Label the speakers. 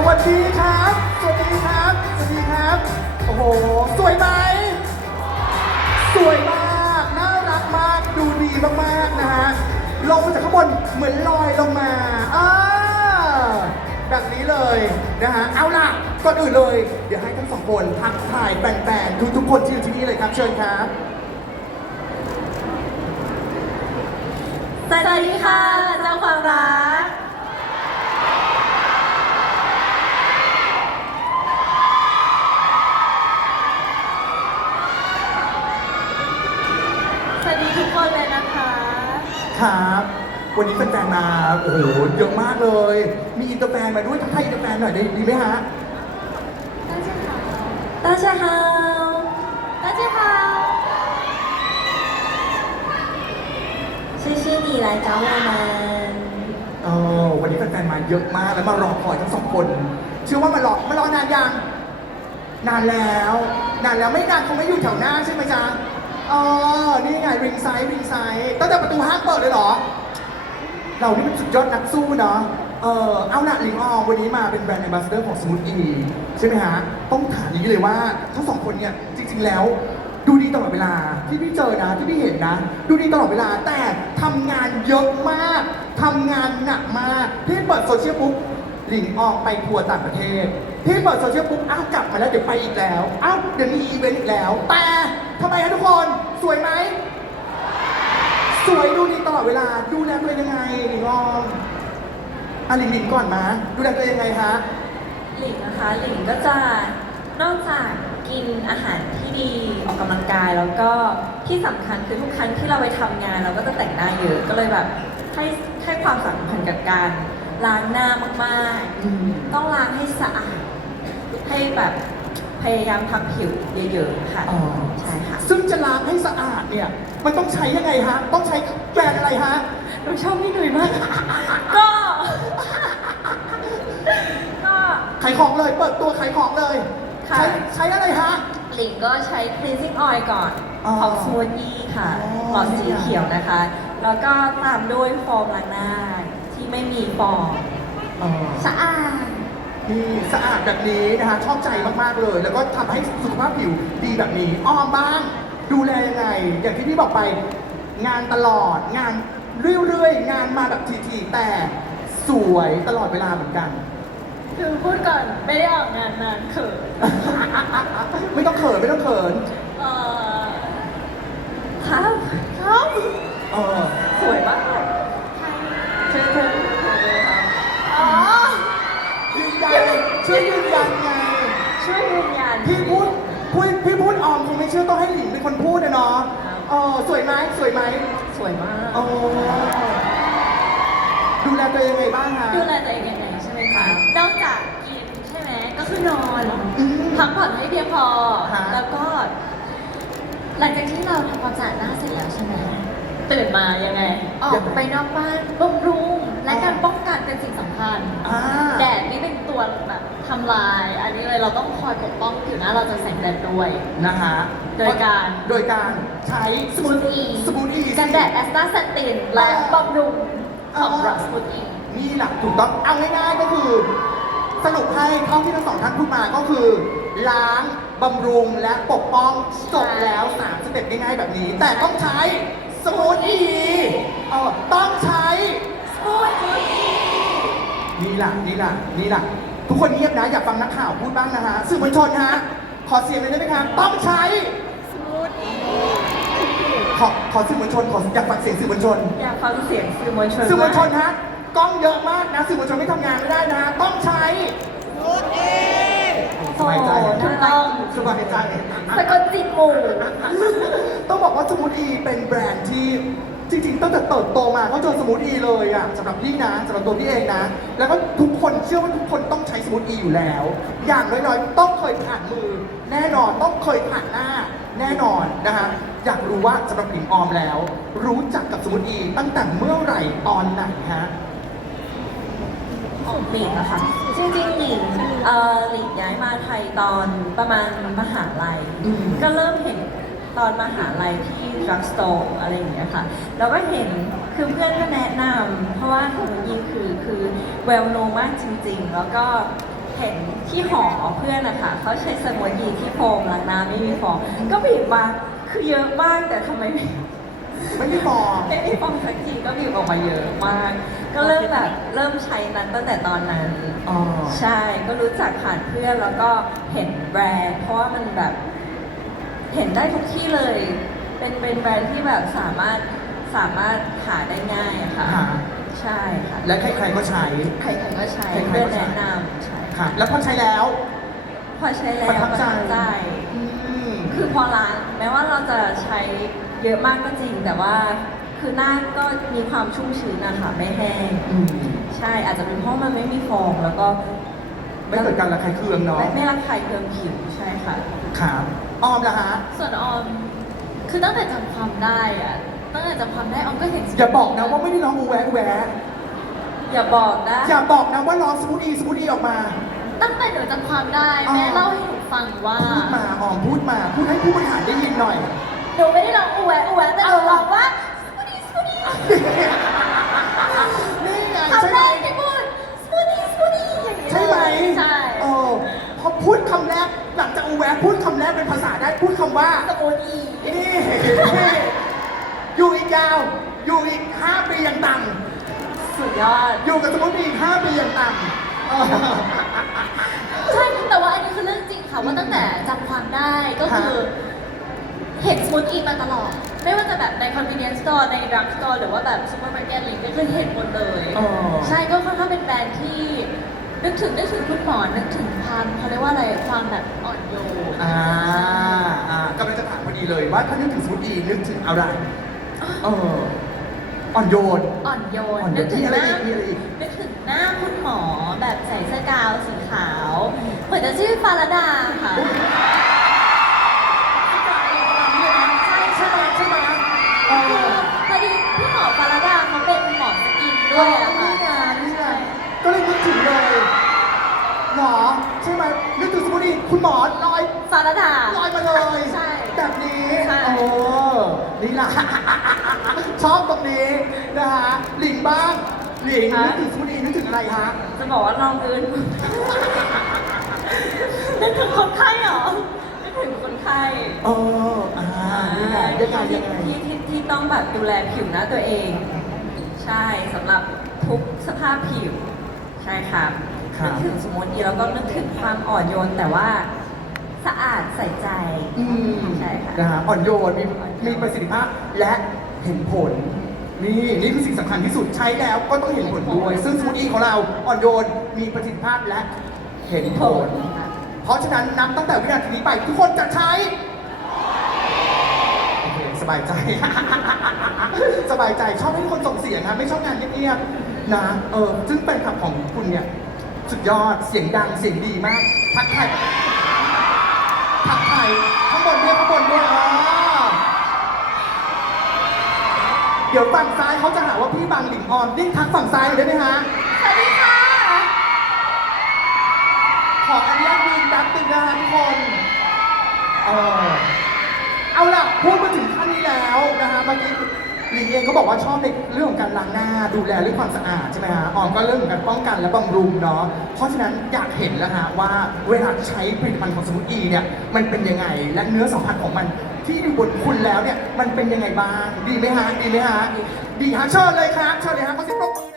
Speaker 1: วัสดีครับ สวัสดีครับ สวัสดีครับ โอ้โห สวยไหม สวยมาก น่ารักมาก ดูดีมากๆนะฮะ ลงมาจากข้างบนเหมือนลอยลงมาแบบนี้เลยนะฮะ เอาล่ะ ก่อนอื่นเลย เดี๋ยวให้ทั้งสองคนทักทายแฟนๆทุกคนที่อยู่ที่นี่เลยครับ เชิญครับ
Speaker 2: สวัสดีค่ะเจ้าความรักสวัสดีทุกคนเลยนะคะ
Speaker 1: ครับ วันนี้แฟนๆมา โอ้โห เยอะมากเลย มีอินเตอร์แฟนมาด้วยทักทายอินเตอร์แฟนหน่อยดีไหมฮะ
Speaker 2: 大家好大家好谢谢你来找我们
Speaker 1: วันนี้แฟนๆมาเยอะมากแล้วมารอคอยทั้งสองคน เชื่อว่ามารอนานยัง นานแล้ว ไม่นานคงไม่อยู่แถวหน้าใช่ไหมจ๊ะนี่ไงริงไซด์ตั้งแต่ประตูห้างเปิดเลยเหรอ เรานี่เป็นสุดยอดนักสู้เนาะเอาละลิงอองวันนี้มาเป็นแบรนด์แอมบาสเดอร์ของสมูทอีใช่ไหมฮะ ต้องถามอย่างนี้เลยว่าทั้งสองคนเนี่ยจริงๆแล้ว ดูดีตลอดเวลาที่พี่เจอนะที่พี่เห็นนะ ดูดีตลอดเวลาแต่ทำงานเยอะมากทำงานหนักมากพี่เปิดโซเชียลปุ๊บหลิงออกไปทัวร์ต่างประเทศพี่เปิดโซเชียลปุ๊บอ้าวกลับมาแล้วเดี๋ยวไปอีกแล้วอ้าวเดี๋ยวมีอีเวนต์อีกแล้ว แต่ทำไมฮะทุกคนสวยไหมสวยดูดีตลอดเวลาดูแลตัวเองยังไงหลิงอองหลิงก่อนมาดูแลตัวเองยังไงฮะ
Speaker 2: หลิงนะคะหลิงก็จะนอกจากกินอาหารที่ดีออกกำลังกายแล้วก็ที่สำคัญคือทุกครั้งที่เราไปทำงานเราก็จะแต่งหน้าเยอะก็เลยแบบให้ความสำคัญกับการล้างหน้ามากๆต้องล้างให้สะอาดให้แบบพยายามทำผิวเยอะๆค่ะใช่ค่ะ
Speaker 1: ซึ่งจะล้างให้สะอาดเนี่ยมันต้องใช้ยังไงฮะต้องใช้แบรนด์อะไรฮะ
Speaker 2: หนูชอบพี่หนุ่ยมาก ก็ ก็
Speaker 1: ขายของเลยเปิดตัวขายของเลย
Speaker 2: ค่ะ
Speaker 1: ใช้อะไรฮะ
Speaker 2: หลิงก็ใช้ cleansing oil ก่อน
Speaker 1: อ๋อ
Speaker 2: ของ Smoothie ค่ะ
Speaker 1: อ๋อ
Speaker 2: หลอดสีเขียวนะคะ แล้วก็ตามด้วยโฟมล้างหน้าที่ไม่มีฟองสะอาด
Speaker 1: นี่สะอาดแบบนี้นะคะชอบใจมากๆเลย แล้วก็ทำให้สุขภาพผิวดีแบบนี้อ้อมบ้างดูแลยังไง อย่างที่พี่บอกไปงานตลอดงานเรื่อยๆงานมาแบบทีๆแต่สวยตลอดเวลาเหมือนกัน
Speaker 2: คือพูดก่อนไม่ได้ออกงานนานเขิน
Speaker 1: ไม่ต้องเขิน
Speaker 2: เอ่อครับ
Speaker 1: เออ
Speaker 2: สวยมากเชิญเลยครับอ๋อ
Speaker 1: ยืนยันช่วยยืนยันไง
Speaker 2: ช่วยยืนยัน
Speaker 1: พี่พูดออมคงไม่เชื่อต้องให้หลิงเป็นคนพูดนะเนาะสวยไหม
Speaker 2: สวยมาก
Speaker 1: ดูแลตัวเองยังไงบ้างคะ
Speaker 2: ดูแลตัวเองยังไงใช่ไหมคะนอกจากกินใช่ไหมก็คือนอน
Speaker 1: อืม
Speaker 2: พักผ่อนให้เพียงพอ
Speaker 1: ฮะ
Speaker 2: แล้วก็ หลังจากที่เราทำความสะอาดหน้าเสร็จแล้วใช่ไหมตื่นมายังไง ออกไปนอกบ้านบำรุงและการป้องกันเป็นสิ่งสำคัญ
Speaker 1: อ่า
Speaker 2: แดดนี่เป็นตัวแบบทำลาย อันนี้เลยเราต้องคอยปกป้องผิวหน้าเราจะแสงแดดด้วย
Speaker 1: นะฮะ
Speaker 2: โดยการ
Speaker 1: ใช้
Speaker 2: สมูทอี
Speaker 1: สมูทอี
Speaker 2: กันแดดแอสตาเซนตินและบำรุงของรัสมูทอี
Speaker 1: นี่แหละถูกต้องเอาง่ายๆก็คือ สรุปให้เท่าที่ทั้งสองท่านพูดมาก็คือ ล้างบำรุงและปกป้องจบแล้ว3สเต็ปง่ายๆแบบนี้ แต่ต้องใช้สมูทอีต้องใช้
Speaker 2: สมูทอี
Speaker 1: นี่ล่ะ ทุกคนเงียบนะ อยากฟังนักข่าวพูดบ้างนะฮะ สื่อมวลชนฮะ ขอเสียงเลยได้ไหมครับต้องใช้
Speaker 2: สมูทอี
Speaker 1: ขอสื่อมวลชน อยากฟังเสียงสื่อมวลชน
Speaker 2: อยากฟังเสียงสื่อมวลชน
Speaker 1: สื่อมวลชนฮะ กล้องเยอะมากนะ สื่อมวลชนไม่ทำงานไม่ได้นะ ต้องใช้สบายใจ
Speaker 2: ถูกต้อง
Speaker 1: สบายใจ
Speaker 2: สะกดจิตหมู่
Speaker 1: ต้องบอกว่าสมูทอีเป็นแบรนด์ที่จริงๆตั้งแต่เติบโตมาก็เจอสมูทอีเลยอ่ะสำหรับพี่นะสำหรับตัวพี่เองนะ แล้วก็ทุกคนเชื่อว่าทุกคนต้องใช้สมูทอีอยู่แล้ว อย่างน้อยๆต้องเคยผ่านมือ แน่นอนต้องเคยผ่านหน้าแน่นอนนะฮะอยากรู้ว่าสำหรับหลิงออมแล้ว รู้จักกับสมูทอีตั้งแต่เมื่อไหร่ตอนไหนฮะ
Speaker 2: ของหลิงนะคะจริงๆหลิงหลิงย้ายมาไทยตอนประมาณมหาลัย
Speaker 1: อืม
Speaker 2: ก็เริ่มเห็นตอนมหาลัยที่ดรักสโตร์อะไรอย่างเงี้ยค่ะแล้วก็เห็นคือเพื่อนก็แนะนำเพราะว่าของหญิงคือเวลโนมากจริงๆ แล้วก็เห็นที่หอเพื่อนอะค่ะเขาใช้สมุนยีที่โฟมล้างหน้าไม่มีฟองก็บีบมาคือเยอะมากแต่ทำไมไม่
Speaker 1: ไม่มีฟอง
Speaker 2: ไม่มีฟองสักทีก็บีบออกมาเยอะมาก ก็เริ่มใช้นั้นตั้งแต่ตอนนั้น
Speaker 1: อ๋อ
Speaker 2: ใช่ก็รู้จักผ่านเพื่อนแล้วก็เห็นแบรนด์ เพราะว่ามันแบบเห็นได้ทุกที่เลย เป็นแบรนด์ที่แบบสามารถหาได้ง่ายอะค่ะ
Speaker 1: ค่ะ
Speaker 2: ใช่ค่ะ
Speaker 1: และใครๆก็ใช้
Speaker 2: ใครๆก็ใช้
Speaker 1: ใครๆ
Speaker 2: เพื่อน
Speaker 1: ก็ใช้
Speaker 2: แนะนำใช่
Speaker 1: ค่ะ แล้วพอใช้แล้ว
Speaker 2: พอใช้แล้ว
Speaker 1: ประทับใจ อืม
Speaker 2: คือพอล้างแม้ว่าเราจะใช้เยอะมากก็จริง แต่ว่าคือหน้าก็มีความชุ่มชื้นนะคะไม่แห้ง
Speaker 1: อืม
Speaker 2: ใช่อาจจะเป็นเพราะมันไม่มีฟองแล้วก็
Speaker 1: ไม่เกิดการระคายเคืองเนาะ
Speaker 2: ไม่ระคายเคืองผิวใช่ค่ะ
Speaker 1: ครับออมล่ะฮะ
Speaker 3: ส่วนออม คือตั้งแต่จำความได้อะตั้งแต่จำความได้ออมก็เห็น
Speaker 1: อย่าบอกนะว่าไม่ได้ร้องอูแวะอูแวะ
Speaker 2: อย่าบอกนะ
Speaker 1: อย่าบอกนะว่าร้องสมูทอีออกมา
Speaker 3: ตั้งแต่หนูจำความได้
Speaker 1: อ๋อ
Speaker 3: แม่เล่าให้หนูฟังว่า
Speaker 1: พูดมาออมพูดมา พูดให้ผู้บริหารได้ยินหน่อย
Speaker 3: หนูไม่ได้ร้องอูแวะอูแวะแต่หนูร้องว่าสมูดี้สมูดี้
Speaker 1: นี่ไง
Speaker 3: คำ
Speaker 1: ใช่
Speaker 3: แร
Speaker 1: ไหม
Speaker 3: กที่พูดสมูดี้สมูดี้อย่างนี้
Speaker 1: ใช่ไหม
Speaker 3: ใช่
Speaker 1: เออพอพูดคำแรกหลังจากอูแวะพูดคำแรกเป็นภาษาได้พูดคำว่า
Speaker 3: สมูดี้
Speaker 1: นี่อยู่อีกยาว อยู่อีก 5 ปียังต่ำ
Speaker 2: สุดยอด
Speaker 1: อยู่กับสมุทรอีก 5 ปียังต่ำเออ
Speaker 3: ใช่แต่ว่าอันนี้คือเรื่องจริงค่ะว่าตั้งแต่จำความได้ก็คือเห็นสมูทอีมาตลอด ไม่ว่าจะแบบใน convenience store ใน drug store หรือว่าแบบ supermarket อะไรอย่างเงี้ยก็คือเห็นหมดเลย
Speaker 1: อ๋อ
Speaker 3: ใช่ก็ค่อนข้างเป็นแบรนด์ที่นึกถึงคุณหมอนึกถึงความเขาเรียกว่าอะไรความแบบอ่อนโยน
Speaker 1: กำลังจะถามพอดีเลยว่าถ้านึกถึงสมุทรอีนึกถึงอะไรเอออ่อนโยน
Speaker 3: อ่อนโยน
Speaker 1: อ่อนโยน
Speaker 3: นึกถึงหน้า
Speaker 1: มีอะไรอีก
Speaker 3: นึกถึงหน้าคุณหมอแบบใส่เสื้อกาวสีขาว เหมือนจะชื่อฟาราดาค่ะ ใช่ใช่
Speaker 1: ใช่ไหมเอ
Speaker 3: คือ
Speaker 1: อ
Speaker 3: พอดีพี่หมอฟาราดาเขาเป็นหมอสกินด้วยอะค่ะ
Speaker 1: นี่ไงก็เลยนึกถึงเลยหมอใช่ไหมนึกถึงสมุทรอีคุณหมอลอย
Speaker 3: ฟาราดา
Speaker 1: ลอยมาเลย
Speaker 3: ใช่
Speaker 1: แบบนี้
Speaker 3: ใช่
Speaker 1: โอ้นี่ล่ะ ชอบตรงนี้นะฮะหลิงบ้างหลิง
Speaker 2: ฮะ
Speaker 1: นึกถึงสมุทรอีนึกถึงอะไรฮะ
Speaker 2: จะบอกว่าลองอื่น
Speaker 3: นึกถึงคนไข้เหรอ
Speaker 2: นึกถึงคนไข้
Speaker 1: เออนี่ไงยังไง
Speaker 2: ที่ต้องแบบดูแลผิวหน้าตัวเอง ใช่สำหรับทุกสภาพผิว ใช่ครับ
Speaker 1: ครับ
Speaker 2: นึกถึงสมมติแล้วก็นึกถึงความอ่อนโยนแต่ว่าสะอาดใส่ใจ
Speaker 1: อืม
Speaker 2: ใช่ค่ะ
Speaker 1: นะฮะอ่อนโยนมีประสิทธิภาพและเห็นผล นี่คือสิ่งสำคัญที่สุดใช้แล้วก็ต้องเห็นผลด้วย ซึ่งสมูทตี้ของเราอ่อนโยนมีประสิทธิภาพและเห็นผล เพราะฉะนั้นนับตั้งแต่วินาทีนี้ไปทุกคนจะใช้โอเคสบายใจ สบายใจชอบให้ทุกคนส่งเสียงนะไม่ชอบงานเงียบๆนะซึ่งเป็นคำของคุณเนี่ยสุดยอดเสียงดังเสียงดีมากทักทายข้างบนด้วยเดี๋ยวฝั่งซ้ายเขาจะหาว่าพี่บังหลิงออนนี่ทักฝั่งซ้ายหน่อยได้ไหมฮะ
Speaker 3: สวัสดีค่ะ
Speaker 1: ขออนุญาตยืนแป๊บนึงนะฮะทุกคนเอาล่ะพูดมาถึงขั้นนี้แล้วนะฮะเมื่อกี้หลิงเองก็บอกว่าชอบในเรื่องของการล้างหน้าดูแลเรื่องความสะอาดใช่ไหมฮะออมก็เรื่องของการป้องกันและบำรุงเนาะเพราะฉะนั้นอยากเห็นแล้วฮะว่าเวลาใช้ผลิตภัณฑ์ของสมุทรอีเนี่ยมันเป็นยังไงและเนื้อสัมผัสของมันที่อยู่บนคุณแล้วเนี่ยมันเป็นยังไงบ้างดีไหมฮะดีฮะเชิญเลยครับเชิญเลยฮะขอเสียงปรบมือ